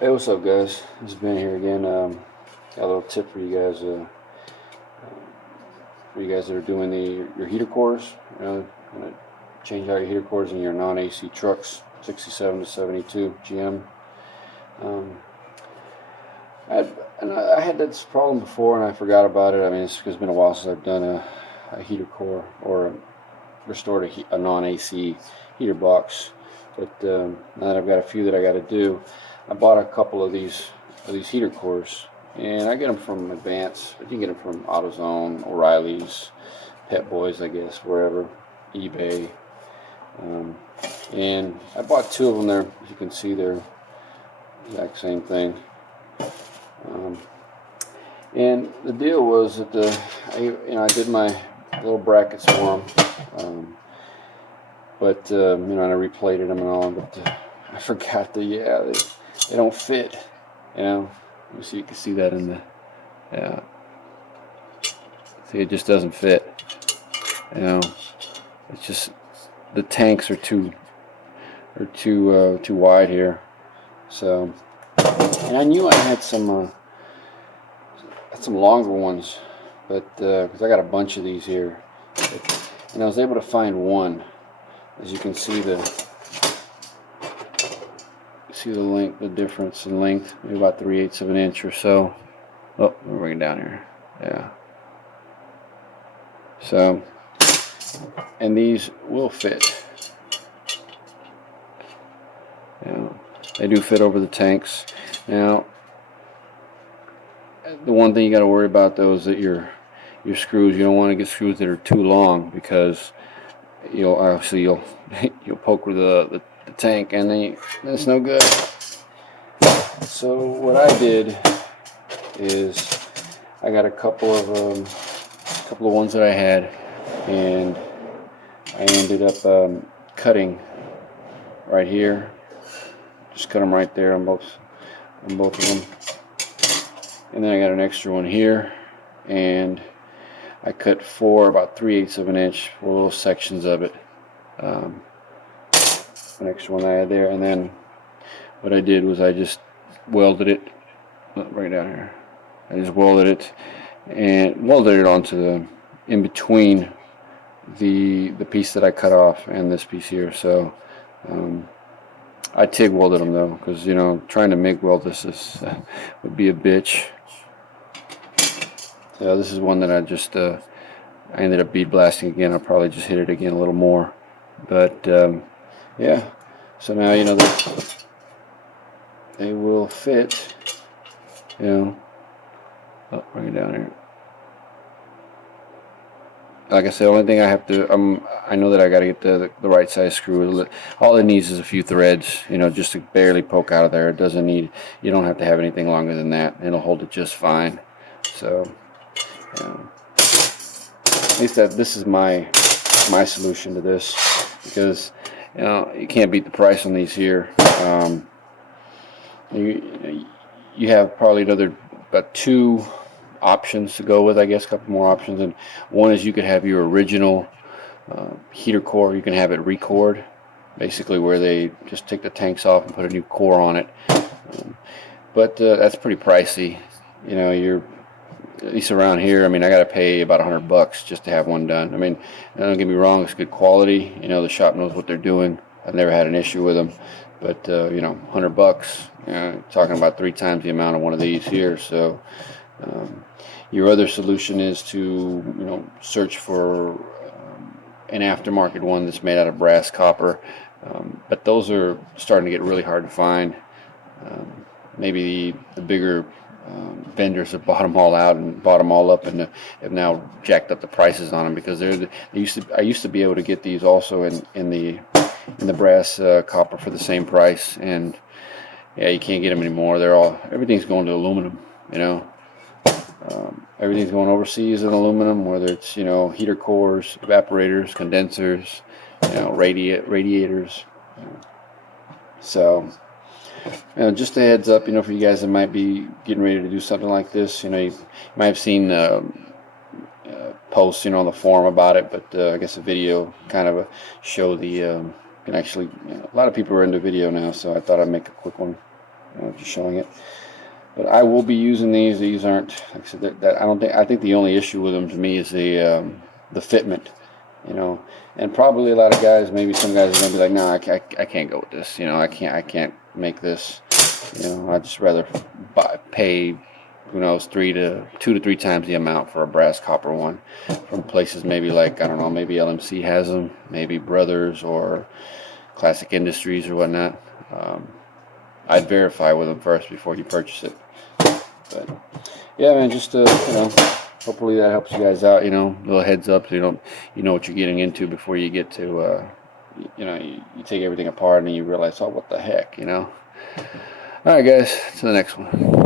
Hey, what's up, guys? It's Ben here again. Got a little tip for you guys that are doing your heater cores. You know, want to change out your heater cores in your non-AC trucks, 67 to 72 GM. Um, I had this problem before, and I forgot about it. I mean, it's been a while since I've done a heater core or restored a non-AC heater box. But now that I've got a few that I got to do, I bought a couple of these heater cores, and I get them from Advance. You can get them from AutoZone, O'Reilly's, Pet Boys, I guess, wherever, eBay. And I bought two of them there. As you can see, they're the exact same thing. And the deal was that I did my little brackets for them, but and I replated them and all, but I forgot that they don't fit. You see, you can see that in the see, it just doesn't fit. It's just the tanks are too wide here. So, and I knew I had some longer ones, but because I got a bunch of these here, and I was able to find one. As you can see the length, the difference in length, maybe about 3/8 of an inch or so. Oh, we're bringing it down here. Yeah. So, and these will fit. They do fit over the tanks. Now, the one thing you got to worry about though is that your screws, you don't want to get screws that are too long, because you'll poke with the tank, and then it's no good. So what I did is I got a couple of ones that I had, and I ended up cutting right here. Just cut them right there on both of them, and then I got an extra one here, and I cut about 3/8 of an inch, 4 little sections of it. An extra one I had there, and then what I did was I just welded it right down here. I just welded it onto in between the piece that I cut off and this piece here. So I TIG welded them though, because trying to MIG weld this would be a bitch. So this is one that I just I ended up bead blasting again. I'll probably just hit it again a little more, but yeah. So now they will fit. Oh, bring it down here. Like I said, the only thing I have to, I know that I got to get the right size screw. All it needs is a few threads, just to barely poke out of there. It doesn't need, you don't have to have anything longer than that. It'll hold it just fine. So, at least this is my solution to this, because you can't beat the price on these here. You have probably about 2 options to go with, I guess, a couple more options. And one is you could have your original heater core. You can have it recored, basically where they just take the tanks off and put a new core on it. But that's pretty pricey. You're, at least around here, I mean, I got to pay about $100 just to have one done. I mean, don't get me wrong, it's good quality. The shop knows what they're doing. I've never had an issue with them. But $100, talking about 3 times the amount of one of these here. So your other solution is to search for an aftermarket one that's made out of brass copper, but those are starting to get really hard to find. Maybe the bigger vendors have bought them all out and bought them all up, and have now jacked up the prices on them, because I used to be able to get these also in the brass copper for the same price, and yeah, you can't get them anymore. Everything's going to aluminum. Everything's going overseas in aluminum, whether it's heater cores, evaporators, condensers, radiators. So just a heads up, for you guys that might be getting ready to do something like this. You might have seen posts on the forum about it, but I guess a video kind of show the can actually, a lot of people are into video now, so I thought I'd make a quick one. Just showing it. But I will be using these. These aren't, like I said, that I don't think. I think the only issue with them to me is the fitment. And probably a lot of guys, maybe some guys are gonna be like, no, I can't go with this. I can't make this. I'd just rather pay, who knows, 2 to 3 times the amount for a brass copper one from places maybe like, I don't know, maybe LMC has them, maybe Brothers or Classic Industries or whatnot. I'd verify with them first before you purchase it. But yeah, man, just hopefully that helps you guys out. Little heads up, so you know what you're getting into before you get to you take everything apart and you realize, oh, what the heck. All right, guys, to the next one.